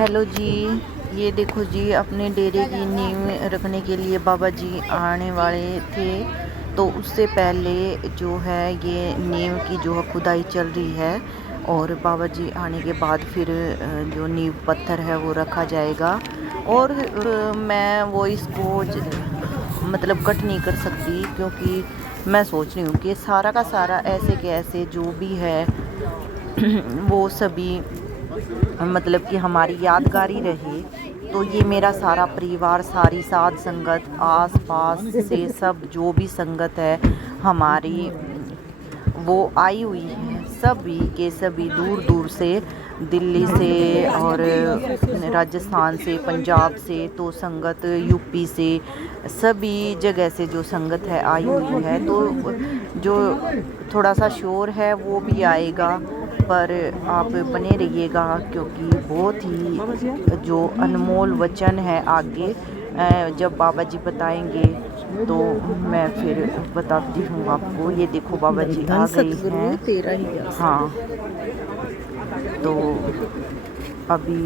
Hello जी। ये देखो जी, अपने डेरे की नींव रखने के लिए बाबा जी आने वाले थे। तो उससे पहले जो है ये नींव की जो है खुदाई चल रही है, और बाबा जी आने के बाद फिर जो नींव पत्थर है वो रखा जाएगा। और मैं वो इसको मतलब कट नहीं कर सकती, क्योंकि मैं सोच रही हूँ कि सारा का सारा ऐसे के ऐसे जो भी है वो सभी मतलब कि हमारी यादगारी रहे। तो ये मेरा सारा परिवार, सारी साध संगत, आस पास से सब जो भी संगत है हमारी, वो आई हुई है। सभी के सभी दूर दूर से, दिल्ली से और राजस्थान से, पंजाब से, तो संगत यूपी से, सभी जगह से जो संगत है आई हुई है। तो जो थोड़ा सा शोर है वो भी आएगा, पर आप बने रहिएगा, क्योंकि बहुत ही जो अनमोल वचन है आगे जब बाबा जी बताएंगे तो मैं फिर बताती हूँ आपको। ये देखो बाबा जी आ गए हैं। हाँ, तो अभी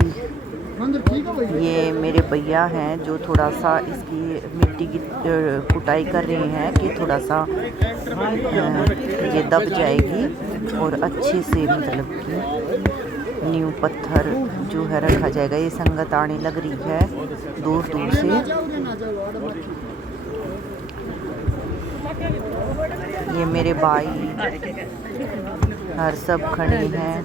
ये मेरे भैया हैं जो थोड़ा सा इसकी मिट्टी की कुटाई कर रहे हैं कि थोड़ा सा ये दब जाएगी और अच्छे से मतलब कि नींव पत्थर जो है रखा जाएगा। ये संगत आने लग रही है दूर दूर से। ये मेरे भाई हर सब खड़े हैं।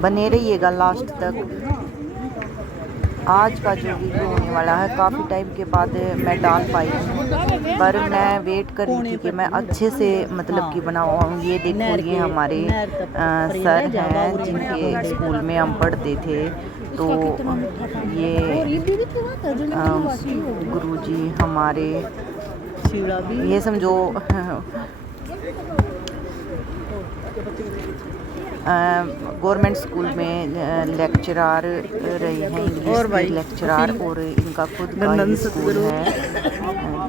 बने रहिएगा लास्ट तक। आज का जो वीडियो होने वाला है काफ़ी टाइम के बाद मैं डाल पाई हूँ, पर मैं वेट कर रही थी कि मैं अच्छे से मतलब कि बनाऊँ। ये देखो, ये हमारे सर हैं जिनके स्कूल में हम पढ़ते थे। तो ये गुरुजी हमारे, ये समझो गवर्नमेंट स्कूल में लेक्चरार रहे हैं, इंग्लिश के लेक्चरार, और इनका खुद का ही स्कूल है।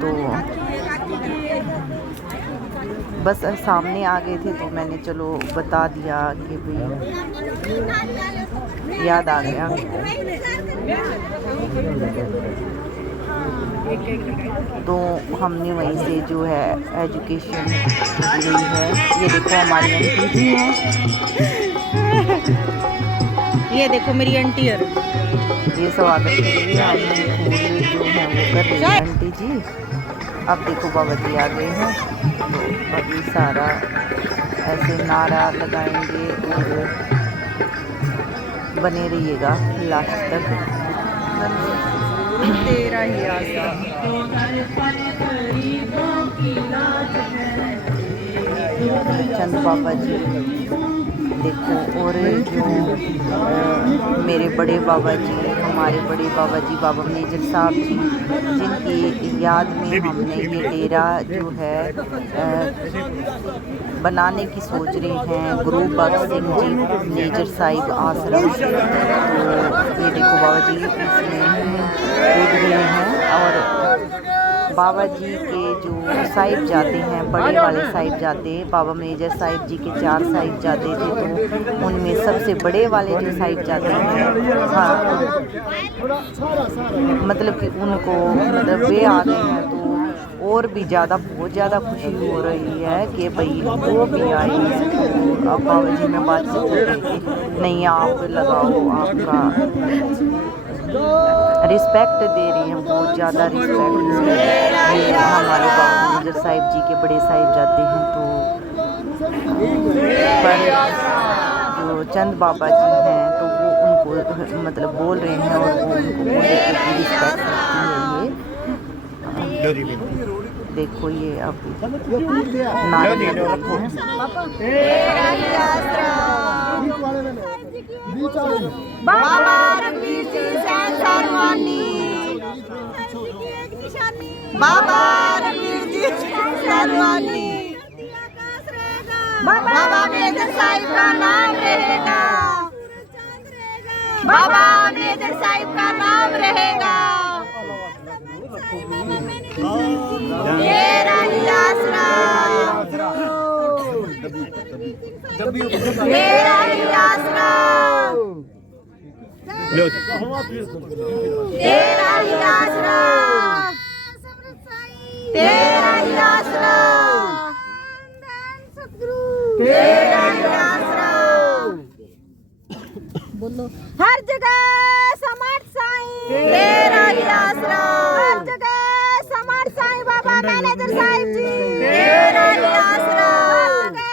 तो बस सामने आ गए थे तो मैंने चलो बता दिया कि भाई याद आ गया। तो हमने वहीं से जो है एजुकेशन ली है। ये देखो हमारी आंटी जी हैं। ये देखो मेरी आंटी है। ये स्वागत के लिए हमने फूल जो है वो कर रही है आंटी जी। अब देखो बाबा जी आ गए हैं, तो अभी सारा ऐसे नारा लगाएंगे और बने रहिएगा लास्ट तक। तेरा ही आसरा। चंद बाबा जी देखो, और जो मेरे बड़े बाबा जी, हमारे बड़े बाबा जी बाबा मेजर साहब जी, जिनकी याद में हमने ये डेरा जो है बनाने की सोच रहे हैं, गुरु भगत सिंह जी मेजर साहिब आश्रम। तो ये देखो बाबा जी इसमें कूद गए हैं। और बाबा जी के जो साहिबजादे हैं, बड़े वाले साहिबजादे, बाबा मेजर साहिब जी के 4 साहिबजादे थे, तो उनमें सबसे बड़े वाले जो साहिबजादे हैं, हाँ, मतलब कि उनको मतलब वे आ गए हैं। तो और भी ज़्यादा, बहुत ज़्यादा खुशी हो रही है कि भाई वो भी आए हैं। तो अब बाबा जी में बातचीत कर रही थी, नहीं आप लगाओ, आपका रिस्पेक्ट दे रही हैं, बहुत ज़्यादा रिस्पेक्ट। ये हमारे बाबा मेजर साहिब जी के बड़े साहिबजादे हैं। तो पर जो चंद बाबा जी हैं तो वो उनको मतलब बोल रहे हैं, और वो उनको बोल रहे हैं कि रिस्पेक्ट करती है। ये देखो, ये अब नारे लग रहे हैं। बाबा रघुवीर जी सरवानी, बाबा रघुवीर जी सरवानी, बाबा मेजर साहिब का नाम रहेगा, बाबा मेजर साहिब का नाम रहेगा। तेरा ही आसरा, तेरा ही आसरा, तेरा ही आसरा, तेरा ही आसरा। बोलो हर जगह समर्थ साईं, तेरा ही आसरा, हर जगह समर्थ साईं बाबा मैनेजर साहिब जी, तेरा ही आसरा, हर जगह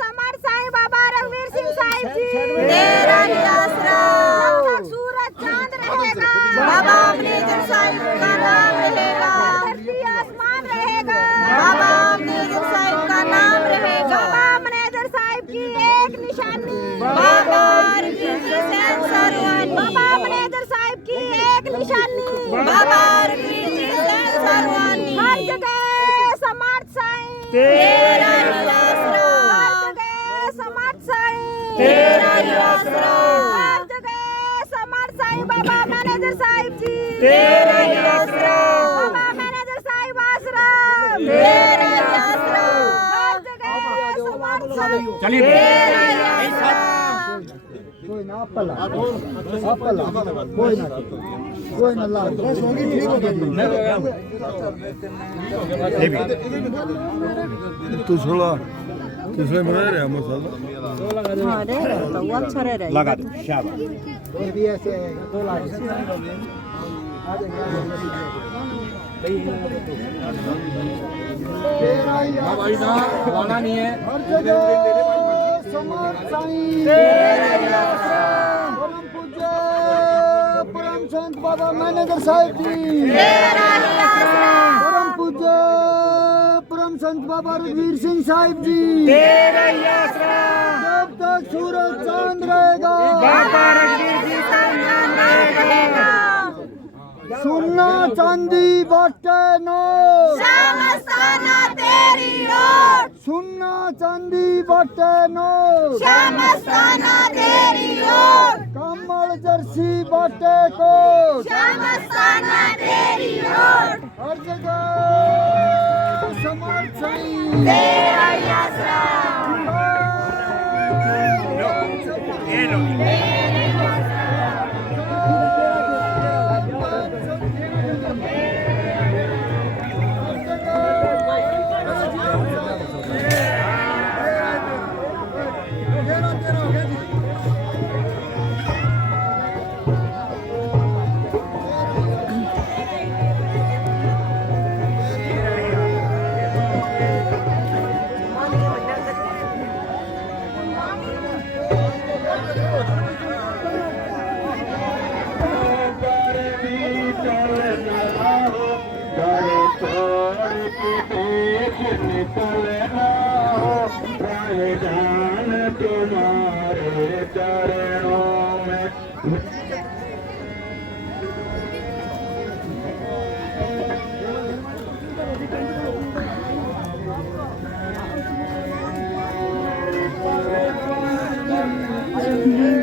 समर्थ साईं बाबा रघुवीर सिंह साहिब जी, तेरा ही आसरा। जब तक सूरज चांद रहेगा बाबा मैनेजर साहिब का नाम रहेगा, धरती आसमान रहेगा बाबा मैनेजर साहिब का नाम रहेगा। बाबा मैनेजर साहिब की एक निशानी, बाबा रघुवीर सिंह सरवानी, बाबा मैनेजर साहिब की एक निशानी, बाबा रघुवीर सिंह सरवानी। हर जगह समर्थ साईं, तेरा ही आसरा, हर जगह समर्थ साईं, तेरा ही आसरा, हर जगह समर्थ साईं बाबा मैनेजर साहिब जी, तेरा ही आसरा, बाबा मैनेजर साहिब आश्रम, तेरा ही आसरा, हर जगह समर्थ साईं, तेरा ही आसरा। कोई ना अपला कोई ना ला तू छोड़ा किसने बना रहा मसाला अरे तो वो अच्छा रह रहा है, लगा दो शाबाश। ये भी ऐसे तो ला तेरा ही भाई ना लाना नहीं है। हर जगह समर्थ साईं, तेरा ही आसरा, परम पूज्य परम संत बाबा मैनेजर साहिब जी, तेरा ही आसरा, परम पूज्य परम संत बाबा रघुवीर सिंह साहिब जी, तेरा ही आसरा, जब तक सूरज चांद रहेगा बाबा रघुवीर जी का नाम रहेगा। सोना चांदी बाटे नो, श्यामस्ताना तेरी ओर, सोना चांदी बाटे नो, श्यामस्ताना तेरी ओर, कमल जर्सी बाटे को, श्यामस्ताना तेरी ओर, हर जगह समर्थ साईं, तेरा ही आसरा। तुम्हारे चरणों में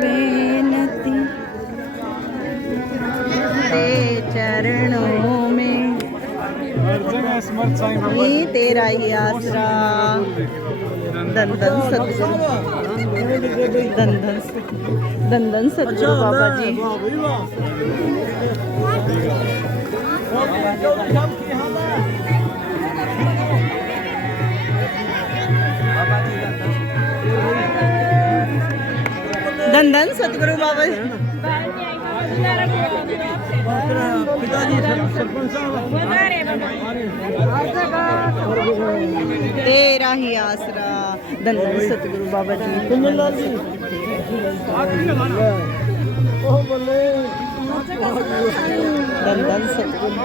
बेनती तेरे चरणों में, ये तेरा ही आसरा। धन धन सतगुरु, धन धन सतगुरु बाबा जी। धन धन सतगुरु बाबा जी। तेरा ही आसरा। धन धन सतगुरु बाबा जी। धन धन सतगुरु।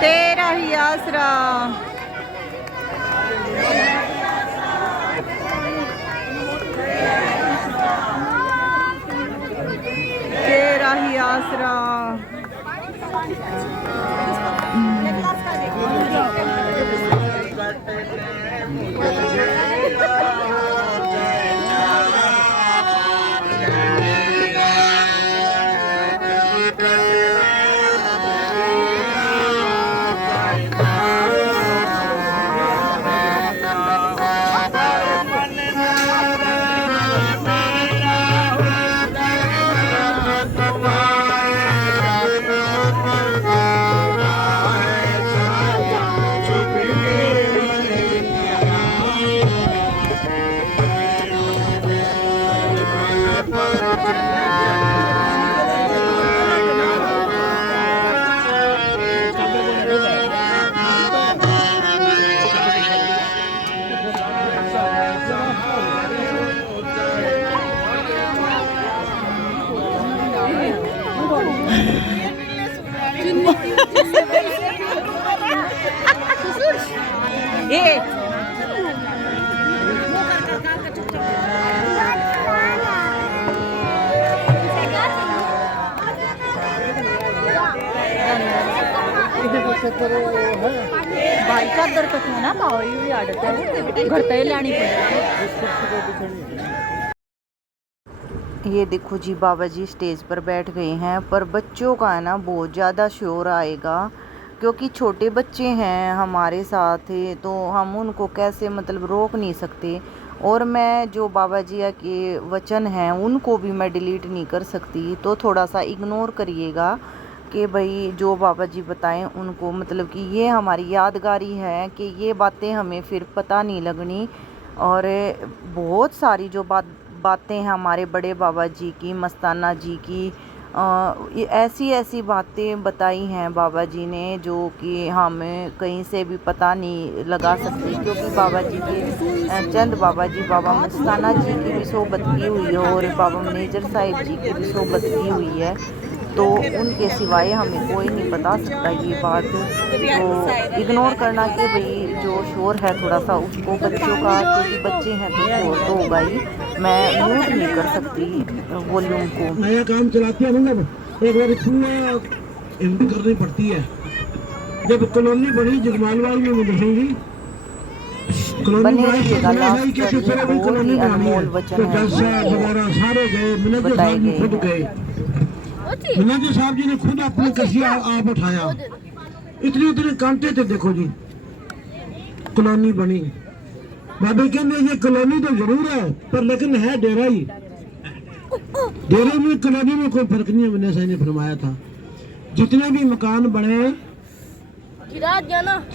तेरा ही आसरा। तेरा ही आसरा। ये भाई का दर तक ना पावई भी आड़ता है घर तय लानी पड़ेगी। ये देखो जी बाबा जी स्टेज पर बैठ गए हैं, पर बच्चों का है ना बहुत ज़्यादा शोर आएगा क्योंकि छोटे बच्चे हैं हमारे साथ, तो हम उनको कैसे मतलब रोक नहीं सकते। और मैं जो बाबा जी के वचन हैं उनको भी मैं डिलीट नहीं कर सकती, तो थोड़ा सा इग्नोर करिएगा कि भाई जो बाबा जी बताएं उनको, मतलब कि ये हमारी यादगारी है कि ये बातें हमें फिर पता नहीं लगनी। और बहुत सारी जो बातें हैं हमारे बड़े बाबा जी की, मस्ताना जी की, ऐसी ऐसी बातें बताई हैं बाबा जी ने जो कि हमें कहीं से भी पता नहीं लगा सकते, क्योंकि बाबा जी के चंद बाबा जी, बाबा मस्ताना जी की भी सोबत की हुई है और बाबा मैनेजर साहिब जी की भी सोबत की हुई है, तो उनके सिवाय हमें कोई नहीं बता सकता ये बात। तो इग्नोर करना कि भाई जो शोर है थोड़ा सा उसको बच्चों का, क्योंकि बच्चे हैं तो शोर तो होगा ही, मैं म्यूट नहीं कर सकती वॉल्यूम को। नया काम चलाते हैं ना, एक बार पूरा हिंदी करनी पड़ती है। जब कॉलोनी बनी जगमालवाल में मिलेंगी, बने रहिएगा लास्ट तक, बहुत ही अनमोल वचन है वगैरह सारे गए, बताए गए खुद गए। मैनेजर साहब जी ने खुद अपने कसिया आप उठाया, इतने इतने कांटे थे। देखो जी कॉलोनी बनी, बाबे कहते ये कॉलोनी तो जरूर है पर लेकिन है डेरा ही। डेरे में कॉलोनी में कोई फर्क नहीं है। मैंने सही ने फरमाया था जितने भी मकान बने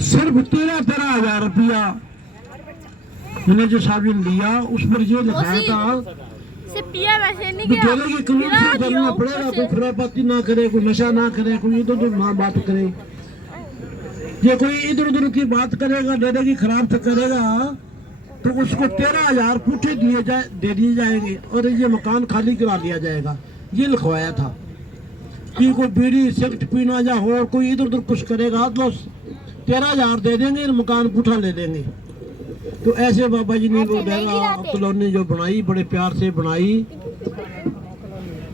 सिर्फ 13,000 रुपया मैनेजर साहब ने लिया, उस पर ये लिखाया था डेरे की कानून से करना पड़ेगा, कोई खुरापाती ना करे, कोई नशा ना करे, कोई इधर उधर ना बात करे। ये कोई इधर उधर की बात करेगा, डेरे की खराब से करेगा तो उसको 13,000 पूठे दे दिए जाएंगे और ये मकान खाली करा दिया जाएगा। ये लिखवाया था कि कोई बीड़ी सिगरेट पीना या हो कोई इधर उधर कुछ करेगा तो 13,000 दे देंगे, मकान पूठा ले देंगे। तो ऐसे बाबा जी ने वो कॉलोनी जो बनाई, बड़े प्यार से बनाई।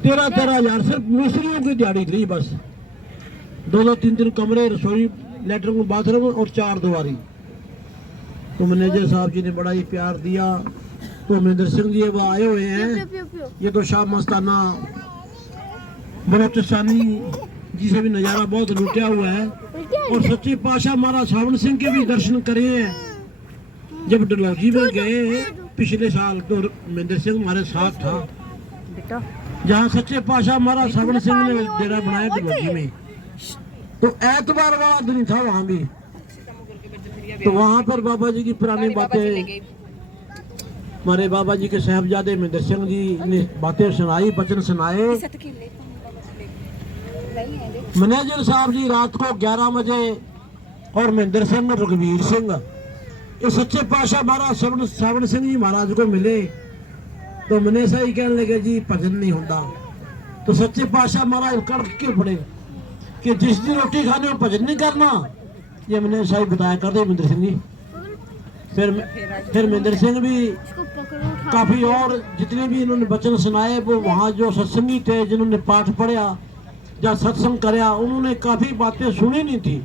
13,000 सिर्फ मिस्त्रियों की दिहाड़ी ली बस। 2-2, 3-3 कमरे, रसोई, लेटरिन, बाथरूम और 4 दीवारी। तो मैनेजर साहब जी ने बड़ा ही प्यार दिया। तो महेंद्र सिंह जी वो आए हुए हैं, ये तो शाह मस्ताना बलोचिस्तानी जी से भी नज़ारा बहुत लुटिया हुआ है। और सच्चे पातशाह महाराज सावन सिंह के भी दर्शन करे हैं। जब डलहौजी में गए पिछले साल तो महेंद्र सिंह हमारे साथ था, जहाँ सच्चे पातशाह महाराज सावन सिंह ने डेरा बनाया डलहौजी में। तो एतवार वाला दिन था वहाँ भी, तो वहाँ पर बाबा जी की पुरानी बातें, हमारे बाबा जी के साहबजादे महेंद्र सिंह जी ने बातें सुनाई, वचन सुनाए। मैनेजर साहब जी रात को 11 बजे और महेंद्र सिंह, रघुवीर सिंह, ये सच्चे पातशाह महाराज सावन सिंह जी महाराज को मिले। तो मैंने सही कहने लगे जी भजन नहीं होता। तो सच्चे पातशाह महाराज कड़क के पड़े कि जिस दिन रोटी खाने में भजन नहीं करना, ये मैंने सही बताया करते महेंद्र सिंह जी। फिर महेंद्र सिंह भी काफी और जितने भी इन्होंने वचन सुनाए, वो वहाँ जो सत्संगी थे जिन्होंने पाठ पढ़ा या सत्संग कराया, उन्होंने काफी बातें सुनी नहीं थी।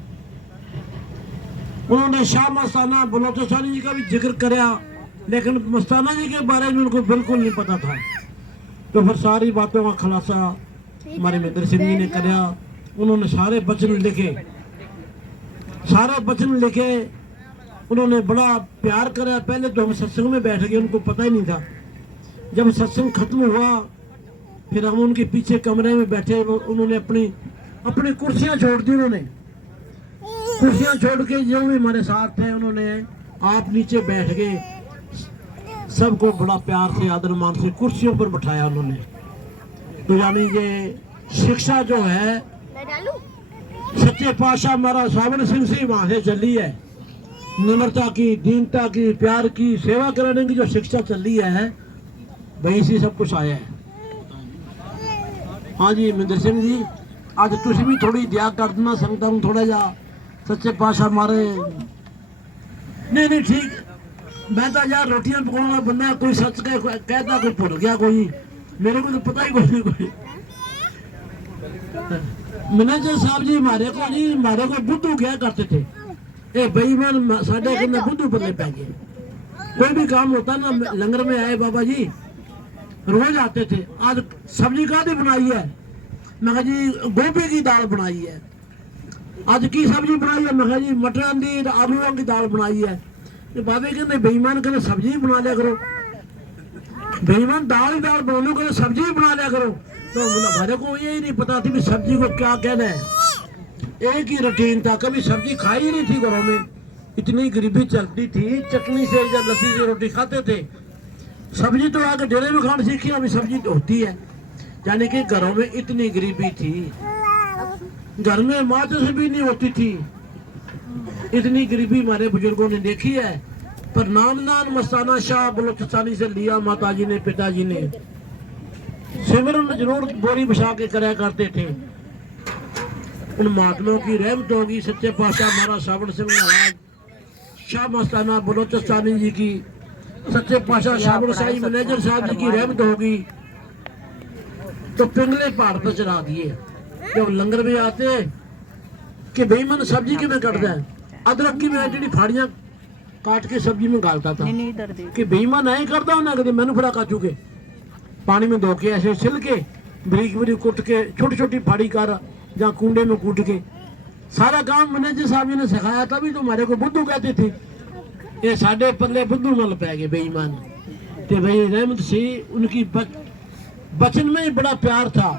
उन्होंने शाह मस्ताना बलोचिस्तानी जी का भी जिक्र कराया, लेकिन मस्ताना जी के बारे में उनको बिल्कुल नहीं पता था। तो फिर सारी बातों का खुलासा हमारे महेंद्र सिंह जी ने कराया। उन्होंने सारे वचन लिखे, उन्होंने बड़ा प्यार कराया। पहले तो हम सत्संग में बैठ गए, उनको पता ही नहीं था। जब सत्संग खत्म हुआ फिर हम उनके पीछे कमरे में बैठे। उन्होंने अपनी कुर्सियां छोड़ दी। उन्होंने कुर्सियां छोड़ के जो भी हमारे साथ थे उन्होंने आप नीचे बैठ गए। सबको बड़ा प्यार से आदर मान से कुर्सियों पर बिठाया उन्होंने। तो यानी ये शिक्षा जो है सच्चे पातशाह महाराज सावन सिंह से वहां से चली है। नम्रता की, दीनता की, प्यार की, सेवा कराने की जो शिक्षा चली है वहीं से सब कुछ आया है। हाँ जी महेंद्र सिंह जी, ਅੱਜ ਤੁਸੀਂ ਵੀ ਥੋੜੀ ਦਿਆ ਕਰ ਦੇਣਾ ਸੰਗਤਾਂ ਨੂੰ ਥੋੜਾ ਜਿਹਾ ਸੱਚੇ ਪਾਤਸ਼ਾਹ ਮਾਰੇ नहीं ठीक मैं तो यार रोटियां पकाने वाला बंदा कोई सच कहता कोई भुल गया कोई मेरे को तो पता ही कोई नहीं कोई मैनेजर साहब जी हमारे को बुद्धू क्या करते थे ये बेईमान साढ़े के बुद्धू पल्ले पै गए कोई भी काम होता ना लंगर में आए बाबा जी रोज आते थे आज सब्जी कादी बनाई है मैं जी गोभी की दाल बनाई है आज की सब्जी बनाई है मैं जी मटरों की आलूओं की दाल बनाई है बाबे कहते बेईमान कहते सब्जी बना लिया करो बेईमान दाल बनाने को सब्जी बना लिया करो तो हमारे को यही नहीं पता थी कि सब्जी को क्या कहना है एक ही रूटीन था कभी सब्जी खाई ही नहीं थी घरों में इतनी गरीबी चलती थी चटनी से या लस्सी से रोटी खाते थे सब्जी तो आगे डेरे में खाना सीखी अभी सब्जी तो होती है यानी कि घरों में इतनी गरीबी थी घर में माता से भी नहीं होती थी इतनी गरीबी हमारे बुजुर्गों ने देखी है पर नामदान मस्ताना शाह बलोचिस्तानी से लिया माताजी ने पिताजी ने सिमरन जरूर बोरी बिछा के कराया करते थे उन महात्माओं की रहमत होगी सच्चे पातशाह महाराज श्रावण सिंह महाराज शाह मस्ताना बलोचिस्तानी जी की सच्चे पातशाह श्रावण शाही मैनेजर साहब जी की रहमत होगी तो पिंगले पहाड़ पर चढ़ा दिए जब लंगर में आते कि बेईमान सब्जी की में कटता है अदरक की मैं जी फाड़ियां काट के सब्जी में डालता था कि बेईमान नहीं करता ना कभी मैंने फड़ा काचू के पानी में धो के ऐसे छिल के बरीक बरीक कुट के छोटी छोटी फाड़ी कर या कुंडे में कूट के सारा काम मैनेजर साहब जी ने सिखाया तभी तो हमारे को बुद्धू कहते थे ये साढ़े पल्ले बुद्धू नल पै गए बेईमान ते भाई रहमत सी उनकी बचन में ही बड़ा प्यार था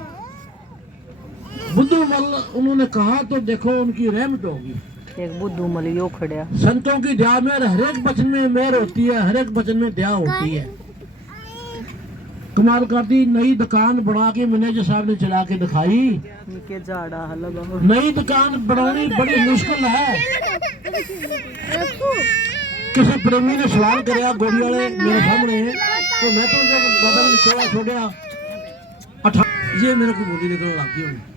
बुद्धू मल उन्होंने कहा तो देखो उनकी रहमत होगी एक बुद्धू मल यो खड़ा संतों की दया में हर एक बचन में मेहर होती है हर एक बचन में दया होती है कमाल कर दी नई दुकान बना के मैनेजर साहब ने चला के दिखाई नई दुकान बनानी बड़ी मुश्किल है किसी प्रेमी ने सवाल कराया गोभी वाले मेरे सामने तो मैं तो जब बाबा ने छोड़ा छोड़ा ये मेरे को बोली निकलने लग गई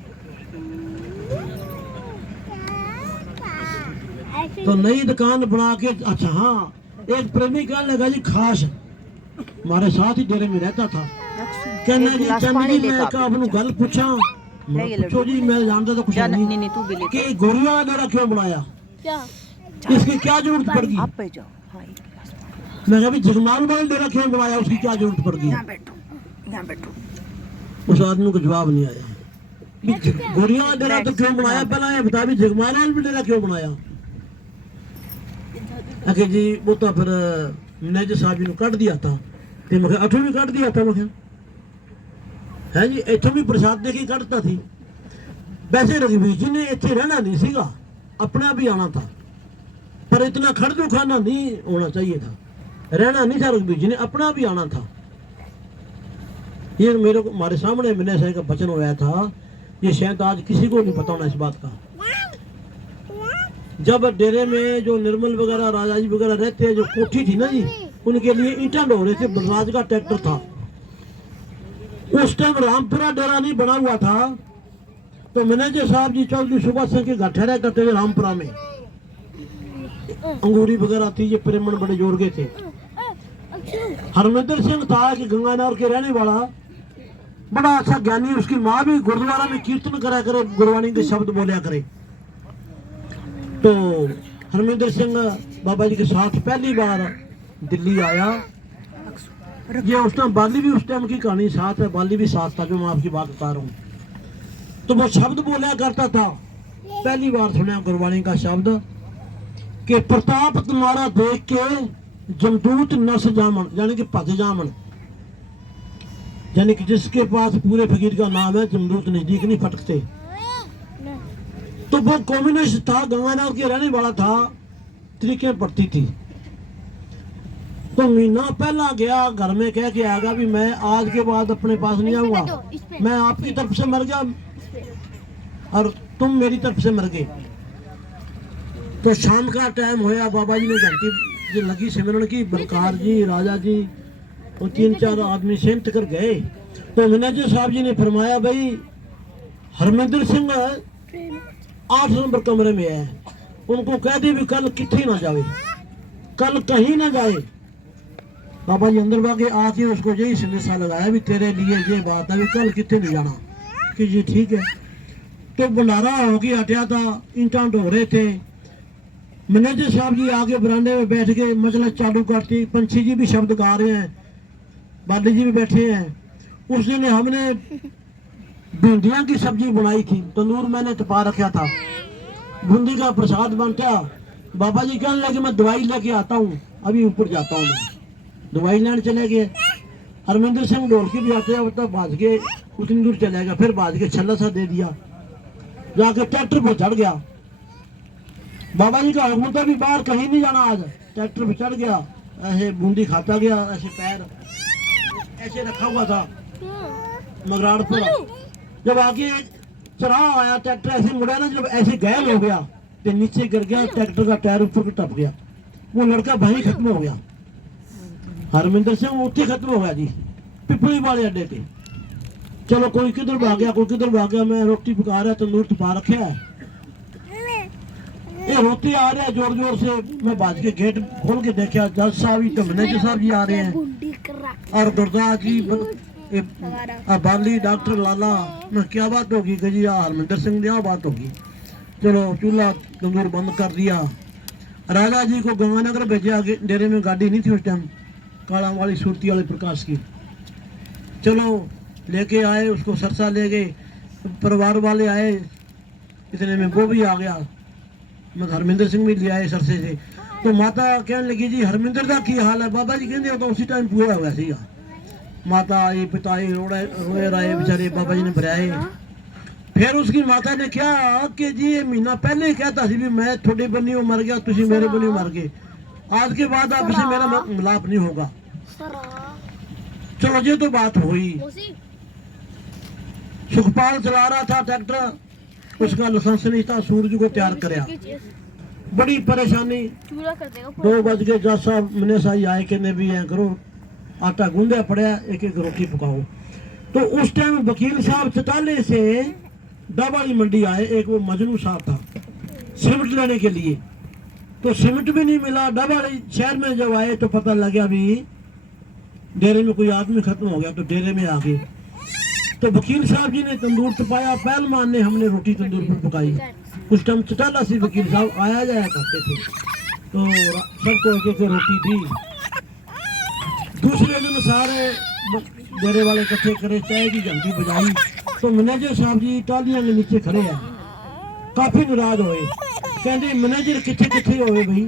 तो नई दुकान बना के अच्छा हाँ एक प्रेमी कहने लगा जी खास हमारे साथ ही डेरे में रहता था कहना जी चंद जी मैं आपको गल पूछा पूछो जी मैं जानता तो कुछ नहीं कि गोरी वाला डेरा क्यों बनाया इसकी क्या जरूरत पड़ गई मैं कहा जगमाल वाला डेरा क्यों बनाया उसकी क्या जरूरत पड़ गई उस आदमी को जवाब नहीं आया गोरिया वाला डेरा तो क्यों बनाया पहला ये बता भी जगमाल वाला डेरा क्यों बनाया आके जी वो तो फिर मैनेजर साहब जी ने कट दिया था ते मैं अठों भी कट दिया था मैं है जी इथों भी प्रसाद दे के कटता थी वैसे रघुवीर जी ने इतने रहना नहीं सीगा अपना भी आना था पर इतना खड़दू खाना नहीं होना चाहिए था रहना नहीं था रघुवीर जी ने अपना भी आना था ये मेरे को हमारे सामने मैनेजर साहब का वचन होया था ये शायद आज किसी को नहीं पता होना इस बात का जब डेरे में जो निर्मल वगैरह राजा जी वगैरह रहते हैं जो कोठी थी ना जी उनके लिए ईंटा ढो रहे थे बलराज का ट्रैक्टर था उस टाइम रामपुरा डेरा नहीं बना हुआ था तो मैनेजर साहब जी चौधरी सुभाष सिंह के घर ठहरा करते थे रामपुरा में अंगूरी वगैरह थी ये प्रेमन बड़े जोड़ गए थे हरमिंदर सिंह था कि गंगानगर के रहने वाला बड़ा अच्छा ज्ञानी उसकी माँ भी गुरुद्वारा में कीर्तन करा करे गुरबाणी के शब्द बोलिया करे तो हरमिंदर सिंह बाबा जी के साथ पहली बार दिल्ली आया ये उस टाइम बाली भी उस टाइम की कहानी साथ है बाली भी साथ था जो मैं आपकी बात बता रहा हूँ तो वो शब्द बोला करता था पहली बार सुना गुरबाणी का शब्द कि प्रताप तुम्हारा देख के जमदूत नस जामन यानी कि भज जामन यानी कि जिसके पास पूरे फकीर का नाम है जमदूत नजदीक नहीं फटकते तो वो कम्युनिस्ट था गंगानगर के रहने वाला था तरीके पड़ती थी तो महीना पहला गया घर में कह के आएगा भी मैं आज के बाद अपने पास नहीं आऊंगा मैं आपकी तरफ से मर गया और तुम मेरी तरफ से मर गए तो शाम का टाइम होया बाबा जी ने घंटी जो लगी सिमरन की बलकार जी राजा जी और 3-4 आदमी सेमत कर गए तो मैनेजर साहब जी ने फरमाया भाई हरमिंदर सिंह 8 नंबर कमरे में है, उनको कह दी भी कल किथे ना जावे, कल कहीं ना जाए। बाबा जी अंदर भागे आके उसको यही संदेशा लगाया भी तेरे लिए ये बात है भी कल किथे नहीं जाना, कि जी ठीक है। तो भंडारा हो गया हटिया था, ईंटा ढो रहे थे, मैनेजर साहब जी आगे बरामदे में बैठ के मजलिस चालू करती, पंछी जी भी शब्द गा रहे हैं, बाली जी भी बैठे हैं। उस दिन हमने भिंडियां की सब्जी बनाई थी, तंदूर मैंने तपा रखा था, बूंदी का प्रसाद बनता। बाबा जी कहने लगे मैं दवाई लेके आता हूँ, अभी ऊपर जाता हूँ। मैं दवाई लेने चले गए, हरमिंदर सिंह ढोलकी भी आते हैं, भाज के उतनी दूर चले गया, फिर भाज के छल्ला सा दे दिया, जाके ट्रैक्टर पर चढ़ गया। बाबा जी का हुक्म था भी बाहर कहीं नहीं जाना आज। ट्रैक्टर पर चढ़ गया, ऐसे बूंदी खाता गया, ऐसे पैर ऐसे रखा हुआ था मगराड़ पर। जब आगे चढ़ाव आया, ट्रैक्टर ऐसे मुड़ा ना, जब ऐसे घायल हो गया तो नीचे गिर गया, ट्रैक्टर का टायर ऊपर को टप गया, वो लड़का वहीं खत्म हो गया। हरमिंदर सिंह उत्थे खत्म हो गया जी, पिपली वाले अड्डे पे। चलो कोई किधर भाग गया, कोई किधर भाग गया। मैं रोटी पका रहा, तंदूर तपा रखा है, ये रोटी आ रहा है जोर जोर से। मैं बाज के गेट खोल के देखा, जज साहब ही तो मैनेजर साहब जी आ रहे हैं, और गुरदास जी, बाली, डॉक्टर लाला। मैं क्या बात होगी कि जी हरमिंदर सिंह यहाँ बात होगी। चलो चूल्हा तंदूर बंद कर दिया, राजा जी को गंगानगर भेजा, डेरे में गाड़ी नहीं थी उस टाइम, काला वाली सूरती वाले प्रकाश की। चलो लेके आए उसको, सरसा ले गए, परिवार वाले आए, इतने में वो भी आ गया, मैं हरमिंदर सिंह भी ले आए सरसे से। तो माता कहने लगी जी हरमिंदर का की हाल है। बाबा जी कहते तो उसी टाइम पूरा हो गया सीगा। माता आई, पिता आई, रोए रहे बेचारे, बाबा जी ने भराए। फिर उसकी माता ने क्या कि जी ये महीना पहले ही कहता सी भी मैं थोड़े बनियो मर गया, तुसी मेरे बनियो मर गए, आज के बाद आपसे मेरा मिलाप नहीं होगा। चलो ये तो बात हुई। सुखपाल चला रहा था ट्रैक्टर, उसका लाइसेंस नहीं था, सूरज को तैयार कराया, बड़ी परेशानी। 2 बज के जज साहब मैंने साई आए कहने भी है करो, आटा गूंदे पड़ा, एक एक रोटी पकाओ। तो उस टाइम वकील साहब चटाले से डबाड़ी मंडी आए, एक वो मजनू साहब था सीमेंट लेने के लिए, तो सीमेंट भी नहीं मिला। डबाड़ी शहर में जब आए तो पता लगा भी डेरे में कोई आदमी खत्म हो गया, तो डेरे में आ गए। तो वकील साहब जी ने तंदूर तपाया, पहलवान ने हमने रोटी तंदूर पर पकाई। उस टाइम चटाला सी वकील साहब आया जाया करते थे, तो सबको एक एक रोटी दी। दूसरे दिन सारे डेरे वाले इकट्ठे करे, चाय की घंटी बजाई, तो मैनेजर साहब जी टालियां के नीचे खड़े हैं, काफी नाराज होए, कहते मैनेजर किथे किथे होए भाई,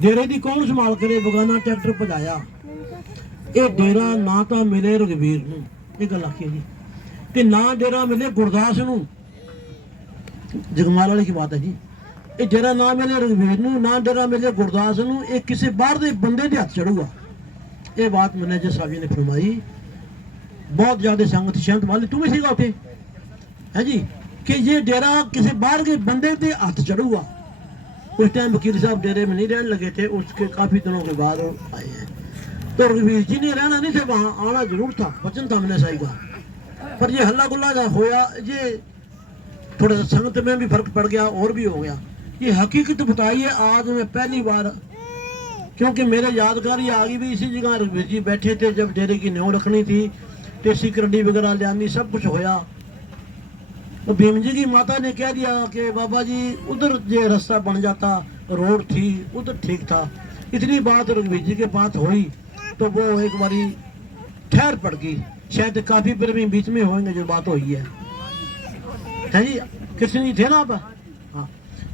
डेरे की कौन संभाल करे, बगाना ट्रैक्टर भजाया। ये डेरा ना तो मिले रघुवीर नूं, ये गल आखी जी, ते ना डेरा मिले गुरदास नूं, जगमाल वाले की बात है जी। ये डेरा ना मिले रघुवीर नूं, ना डेरा मिले गुरदास नूं, ये किसी बाहर दे बंदे दे हथ चढ़ूगा। ये बात मैनेजर साहब जी ने फरमाई। बहुत ज्यादा संगत शांत वाली तुम सीगा उठे है जी, कि ये डेरा किसी बाहर के बंदे दे हथ चढ़ूगा। उस टाइम वकील साहब डेरे में नहीं रहने लगे थे, उसके काफी दिनों के बाद आए हैं। तो रघुवीर जी ने रहना नहीं थे, वहां आना जरूर था, वचन था मैंने साई का, पर ये हल्ला गुल्ला होया, ये थोड़ा सा संगत में भी फर्क पड़ गया और भी हो गया। ये हकीकत बताई है आज मैं पहली बार, क्योंकि मेरे यादगारी आ गई भी इसी जगह रघुवीर जी बैठे थे जब डेरे की न्यौ रखनी थी, टेसी करडी वगैरह लियानी, सब कुछ होया। तो भीम जी की माता ने कह दिया कि बाबा जी उधर जो रास्ता बन जाता, रोड थी उधर ठीक था। इतनी बात रघुवीर जी के बात हुई तो वो एक बारी ठहर पड़ गई, शायद काफी प्रेमी बीच में होंगे जो बात हुई है जी। कृष्ण जी थे ना आप? हाँ।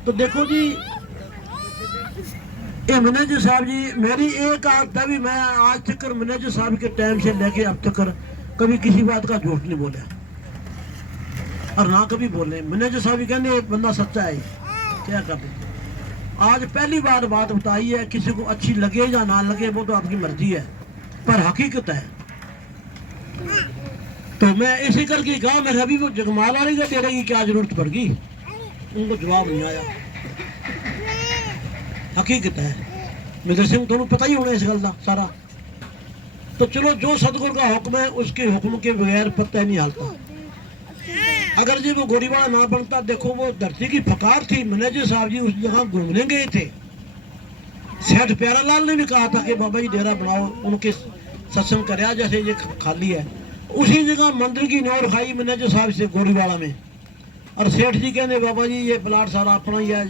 तो देखो जी ये मैनेजर साहब जी, मेरी एक आदत है भी मैं आज तक मैनेजर साहब के टाइम से लेके अब तक कभी किसी बात का झूठ नहीं बोला और ना कभी बोले। मैनेजर साहब कहने बंदा सच्चा है, क्या कर दे। आज पहली बार बात बताई है, किसी को अच्छी लगे या ना लगे वो तो आपकी मर्जी है, पर हकीकत है। तो मैं इसी करके कहा, मैं अभी वो जगमाल वाली का डेरे की क्या जरूरत पड़ गई, उनको जवाब नहीं आया। हकीकत है मित्र सिंह, तुम पता ही होना इस गल का सारा। तो चलो जो सतगुरु का हुक्म है उसके हुक्म के बगैर पत्ता नहीं हालता। अगर जी वो गोरीवाला ना बनता, देखो वो धरती की फकार थी। मैनेजर साहब जी उस जगह घूमने गए थे। सेठ प्यारालाल ने भी कहा था कि बाबा जी डेरा बनाओ, उनके सत्संग कराया जैसे ये खाली है। उसी जगह मंदिर की नौर खाई मैनेजर साहब से गोरीवाला में। और सेठ जी कहने बाबा जी ये प्लाट सारा अपना ही है।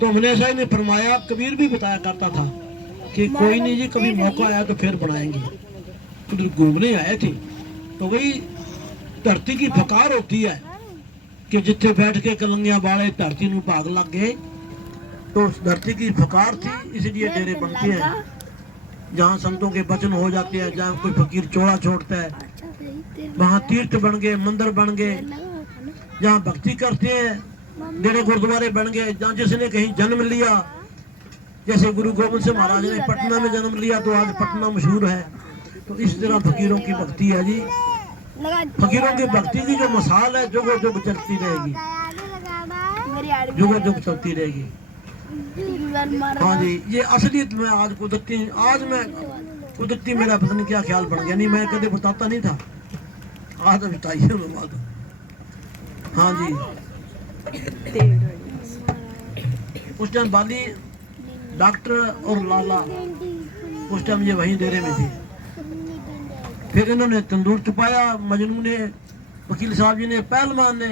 तो मैनेजर साहब ने फरमाया, कबीर भी बताया करता था कि कोई नहीं जी, कभी मौका आया तो फिर बनाएंगे। उधर घूमने आए थे तो वही धरती की फकार होती है कि जिथे बैठ के कलंगिया वाले धरती में भाग लग गए। तो उस धरती की फकार थी, इसलिए डेरे बनते हैं जहाँ संतों के वचन हो जाते हैं, जहाँ कोई फकीर चोला छोड़ता है, वहाँ तीर्थ बन गए, मंदिर बन गए, जहाँ भक्ति करते हैं डेरे गुरुद्वारे बन गए। जहाँ जिसने कहीं जन्म लिया, जैसे गुरु गोविंद सिंह महाराज ने पटना में जन्म लिया तो आज पटना मशहूर है। तो इस तरह फकीरों की भक्ति है जी। फकीरों की भक्ति की जो मिसाल है जुगो जुग चलती रहेगी, जुगो जुग चलती रहेगी। हाँ जी, ये असलियत में आज मैं कुदरती मेरा पता नहीं क्या ख्याल बन गया, नहीं मैं कभी बताता नहीं था, आज बताइए मैं बात। हाँ जी, उस टाइम बाली डॉक्टर और लाला उस टाइम ये वहीं डेरे में थे। फिर इन्होंने तंदूर छुपाया, मजनू ने, वकील साहब जी ने, पहलवान ने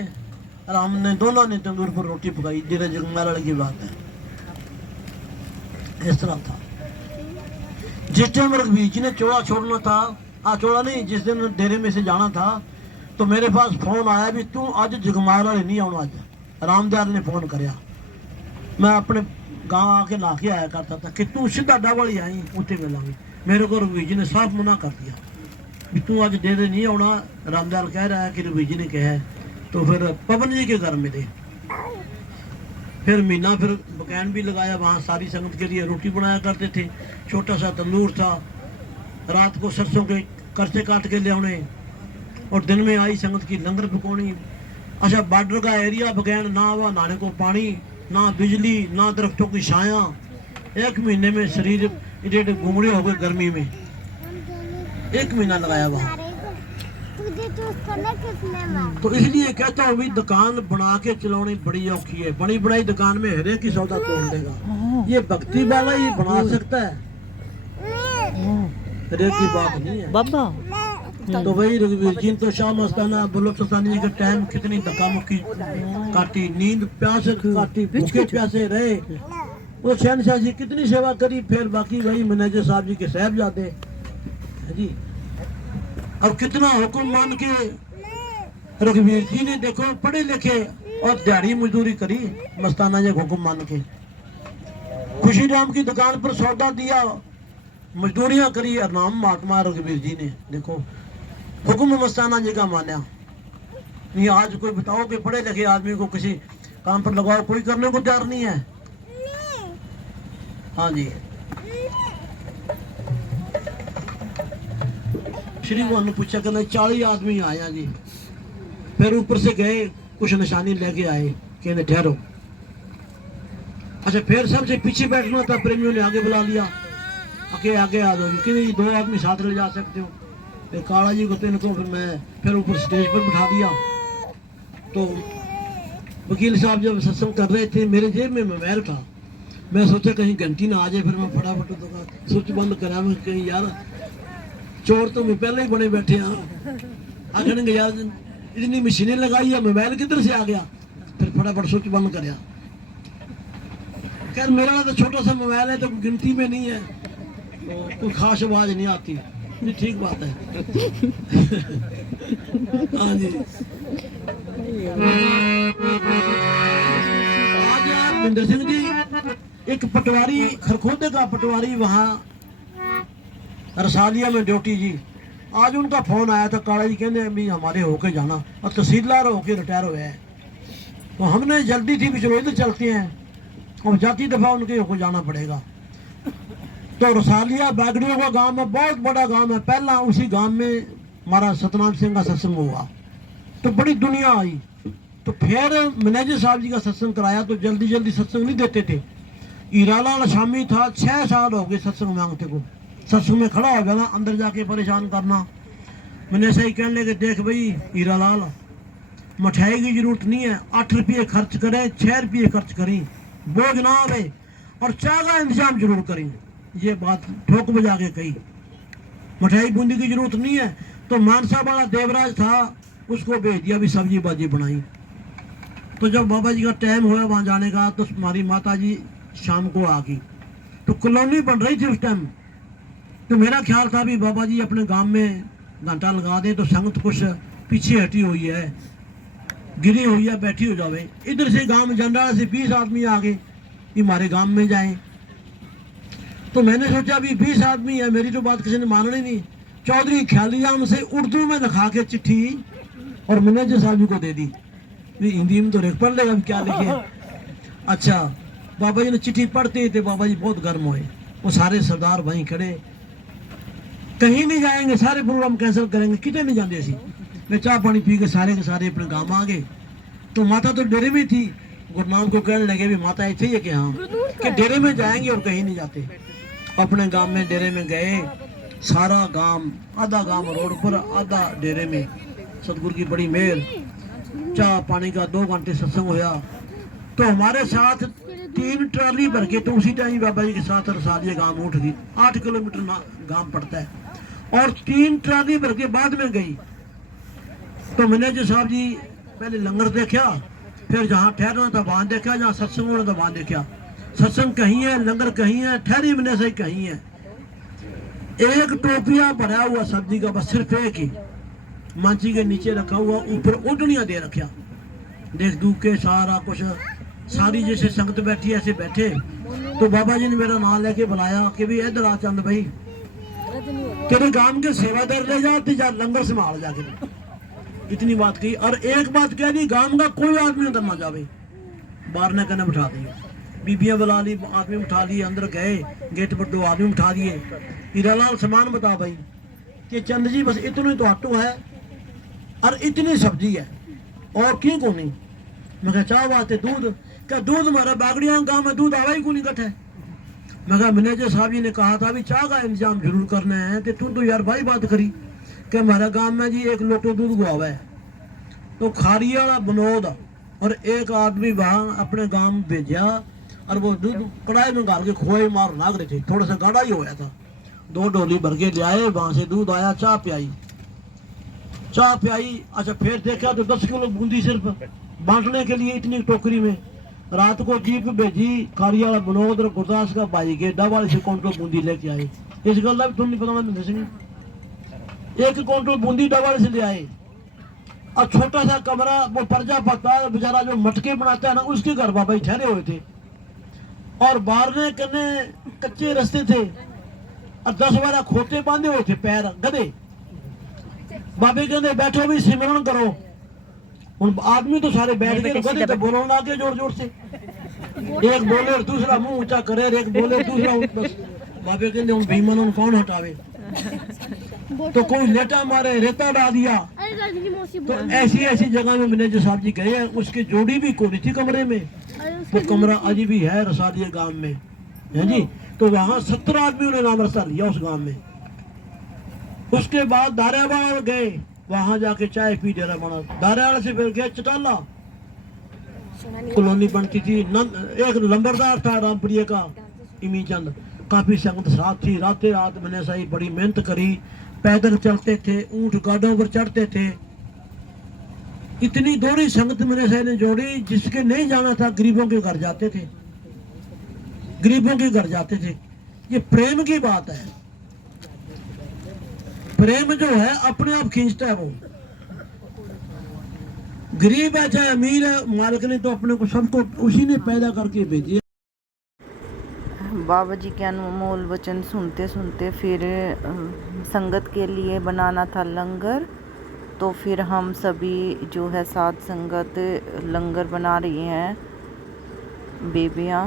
और हमने दोनों ने तंदूर पर रोटी पकाई। डेरे जगमाला की बात है, इस तरह था। जिस टाइम रघुवीर जी ने चोला छोड़ना था, चोला नहीं, जिस दिन डेरे में से जाना था तो मेरे पास फोन आया भी तू आज जगमाला नहीं आना। आज रामदयाल ने फोन कराया। मैं अपने गांव आके ला के आया करता था कि तू सीधा डबल आई उत्ते मिलांगे। मेरे को रघुवीर जी ने साफ मना कर दिया भी तू आज डेरे नहीं आना। रामदयाल कह रहा है कि रघुवीर जी ने कहा है। तो फिर पवन जी के घर में थे। फिर महीना फिर बकैन भी लगाया, वहाँ सारी संगत के लिए रोटी बनाया करते थे। छोटा सा तंदूर था, रात को सरसों के करचे काट के ले आने और दिन में आई संगत की लंगर पकानी। अच्छा, बॉर्डर का एरिया बकैन, ना हुआ नहाने को पानी, ना बिजली, ना दरख्तों की छाया। एक महीने में शरीर इधर घुमड़े हो गए गर्मी में। एक महीना लगाया वहाँ। तो इसलिए कहता हूँ भी दुकान बना के चलानी बड़ी औखी है। बड़ी बनाई दुकान में हरे की सौदा तोड़ देगा। ये भक्ति वाला ही बना सकता है, हरे की बात नहीं है बाबा। तो वही रघुवीर जी तो शाह मस्ताना बुल्लभ के टाइम कितनी धक्का मुक्की काटी, नींद प्यास काटी, भूखे प्यासे रहे। वो शहनशाह जी कितनी सेवा करी। फिर बाकी वही मैनेजर साहब जी के साहबजादे जी। और कितना हुक्म मान के रघुवीर जी ने देखो पढ़े लिखे और दिहाड़ी मजदूरी करी मस्ताना जी हुक्म मान के। खुशी राम की दुकान पर सौदा दिया, मजदूरियां करी और नाम महात्मा रघुवीर जी ने देखो हुक्म मस्ताना जी का माना। नहीं आज कोई बताओ कि पढ़े लिखे आदमी को किसी काम पर लगाओ, कोई करने को तैयार नहीं है। हाँ जी, श्री गुरु ने पूछा, कहना 40 आदमी आया जी। फिर ऊपर से गए, कुछ निशानी लेके आए, कहने ठहरो। अच्छा, फिर सबसे पीछे बैठना था, प्रेमियों ने आगे बुला लिया, आगे आगे आ जाओ कि 2 आदमी साथ ले जा सकते हो। फिर काला जी को तो फिर ऊपर स्टेज पर बिठा दिया। तो वकील साहब जब सत्संग कर रहे थे, मेरे जेब में मोबाइल था। मैं सोचा कहीं घंटी ना आ जाए, फिर मैं फटाफट स्विच बंद करा। मैं कहीं यार चोर तो मैं पहले ही बने बैठे हैं, आखिर यार इतनी मशीनें लगाई है, मोबाइल किधर से आ गया। फिर फटाफट स्विच बंद कराया। खैर मेरा तो छोटा सा मोबाइल है तो गिनती में नहीं है, तो कोई खास आवाज नहीं आती। ये ठीक बात है। हाँ जी, आज महेंद्र सिंह जी एक पटवारी, खरखोदे का पटवारी, वहाँ रसालिया में ड्यूटी जी। आज उनका फोन आया था, काला जी कहने भी हमारे होके जाना, और तहसीलदार होके रिटायर हुए हैं। तो हमने जल्दी थी भी चलो इधर चलते हैं, और जाती दफा उनके होके जाना पड़ेगा। तो रसालिया बागड़ियों का गांव है, बहुत बड़ा गांव है। पहला उसी गांव में हमारा सतनाम सिंह का सत्संग हुआ, तो बड़ी दुनिया आई। तो फिर मैनेजर साहब जी का सत्संग कराया, तो जल्दी जल्दी सत्संग नहीं देते थे। हीरालाल शामी था, 6 साल हो गए सत्संग मांगते को। सत्संग में खड़ा हो जाना, अंदर जाके परेशान करना। मैंने सही कहने लगे, देख भाई हीरालाल, मिठाई की जरूरत नहीं है, 8 रुपये खर्च करें, 6 रुपये खर्च करें, बोझ ना आवे, और चाय का इंतजाम जरूर करें। ये बात ठोक बजा के कही। मिठाई बूंदी की जरूरत नहीं है। तो मानसा वाला देवराज था, उसको भेज दिया भी सब्जी बाजी बनाई। तो जब बाबा जी का टाइम हुआ वहाँ जाने का, तो हमारी माता जी शाम को आ गई। तो कॉलोनी बन रही थी उस टाइम। तो मेरा ख्याल था भी बाबा जी अपने गांव में घंटा लगा दें, तो संगत कुछ पीछे हटी हुई है, गिरी हुई है, बैठी हो जावे। इधर से गांव में जंडाला से 20 आदमी आ गए कि हमारे गांव में जाएं। तो मैंने सोचा भी 20 आदमी है, मेरी तो बात किसी ने माननी नहीं। चौधरी ख्यालियाम से उर्दू में लिखा के चिट्ठी और मैनेजर साहब को दे दी। हिंदी में तो रेख पढ़ लेगा क्या लिखे। अच्छा, बाबा जी ने चिट्ठी पढ़ते थे, बाबा जी बहुत गर्म हुए। वो सारे सरदार वहीं खड़े, कहीं नहीं जाएंगे, सारे प्रोग्राम कैंसिल करेंगे, कितने नहीं जाते सी। मैं चाह पानी पी के सारे अपने गांव आ गए। तो माता तो डेरे में थी, गुरनाम को कहने लगे भी माता ऐसे ही है कि हाँ, कि डेरे में जाएंगे और कहीं नहीं जाते। अपने गांव में डेरे में गए, सारा गांव, आधा गांव रोड पर, आधा डेरे में। सतगुरु की बड़ी मेहर, चाह पानी का 2 घंटे सत्संग होया। तो हमारे साथ 3 ट्राली भर के, तो उसी टाइम बाबा जी के साथ रसालिया गांव उठ गई। 8 किलोमीटर गांव पड़ता है, और 3 ट्राली भर के बाद में गई। तो मैनेजर साहब जी पहले लंगर देखा, फिर जहाँ ठहरना था वहां देखा, जहाँ सत्संग होना था वहां देखा। सत्संग कहीं है, लंगर कहीं है, ठहरी मैंने सही कहीं है। एक टोपिया भरा हुआ सब्जी का, बस सिर्फ एक ही मांची के नीचे रखा हुआ, ऊपर ओढ़निया दे रखा। देख दूख के सारा कुछ, सारी जैसे संगत बैठी ऐसे बैठे। तो बाबा जी ने मेरा नाम लेके बुलाया कि भी इधर आ चंद भाई, तेरे गांव के सेवादार ले जाते जा, लंगर संभाल जाके। इतनी बात कही, और एक बात कह दी, गांव का कोई आदमी अंदर ना जावे। बाहर ने कहने बिठा दिए, बीबियां बुला ली, आदमी उठा लिए, अंदर गए, गेट पर 2 आदमी उठा दिए। हीरालाल सामान बता भाई कि चंद जी बस इतने तो आटो है और इतनी सब्जी है, और क्यों को नहीं। मैं कहा चाह बात है, दूध, क्या दूध हमारा बागड़िया गांव में दूध आवा ही को नहीं कट है। मैं कहा मैनेजर साहब जी ने कहा था भी चाह का इंतजाम जरूर करना है, तो तू तो यार भाई बात करी कि हमारा गांव में जी 1 लोटो दूध गुआवा है। तो खारिया वाला बनोद और एक आदमी वहां अपने गांव में भेजा, और वो दूध कढ़ाई में डाल के खोए मार नाग रहे थे, थोड़ा सा गाढ़ा ही होया था। 2 डोली भर के ले आए, वहां से दूध आया, चाह पियाई। अच्छा, फिर देखा तो 10 किलो बूंदी सिर्फ बांटने के लिए इतनी टोकरी में। रात को जीप भेजी, खारिया वाला बनोद और गुरदास का भाई के डबल से क्विंटल बूंदी लेके आए। इस गल का भी तुम नहीं पता, मैं दसेंगे 1 क्विंटल बूंदी डबल से ले आए। और छोटा सा कमरा, वो पर्जा पता बेचारा जो मटके बनाता है ना, उसके घर बाबा ही ठहरे हुए थे। और बाहर ने कने कच्चे रास्ते थे, और 10-12 खोते बांधे हुए थे, पैर गधे। बाबे कहते बैठो भी सिमरन करो। उन आदमी तो सारे बैठ गए, गधे तो बोलने लगे जोर जोर से। एक बोले और दूसरा मुंह ऊंचा करे, एक बोले दूसरा। बस बाबे कहते उन बेईमानों कौन हटावे। तो कोई लेटा मारे, रेता डाल दिया। तो ऐसी जगह में मैनेजर साहब जी गए, उसकी जोड़ी भी कोई थी कमरे में। वो कमरा अजी भी है रसालिया गांव में, है जी। तो वहां 17 आदमियों ने नाम रसा लिया उस गांव में। उसके बाद दारेवाल गए, वहां जाके चाय पी, डेरा बना। दारेवाल से फिर गए चटाला, कॉलोनी बनती थी। एक लंबरदार था रामप्रिय का, इमी चंद, काफी संगत साथ थी। रातें रात मैंने सही बड़ी मेहनत करी, पैदल चलते थे, ऊंट गाड़ों पर चढ़ते थे। इतनी दोहरी संगत मैंने सही ने जोड़ी, जिसके नहीं जाना था गरीबों के घर जाते थे, गरीबों के घर जाते थे। ये प्रेम की बात है। प्रेम जो है अपने आप खींचता है। वो गरीब है चाहे अमीर है, मालिक ने तो अपने को सबको उसी ने पैदा करके भेजी। बाबा जी के अनमोल वचन सुनते सुनते फिर संगत के लिए बनाना था लंगर। तो फिर हम सभी जो है साथ संगत लंगर बना रही हैं। बेबियाँ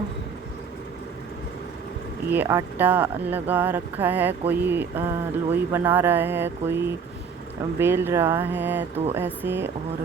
ये आटा लगा रखा है, कोई लोई बना रहा है, कोई बेल रहा है, तो ऐसे। और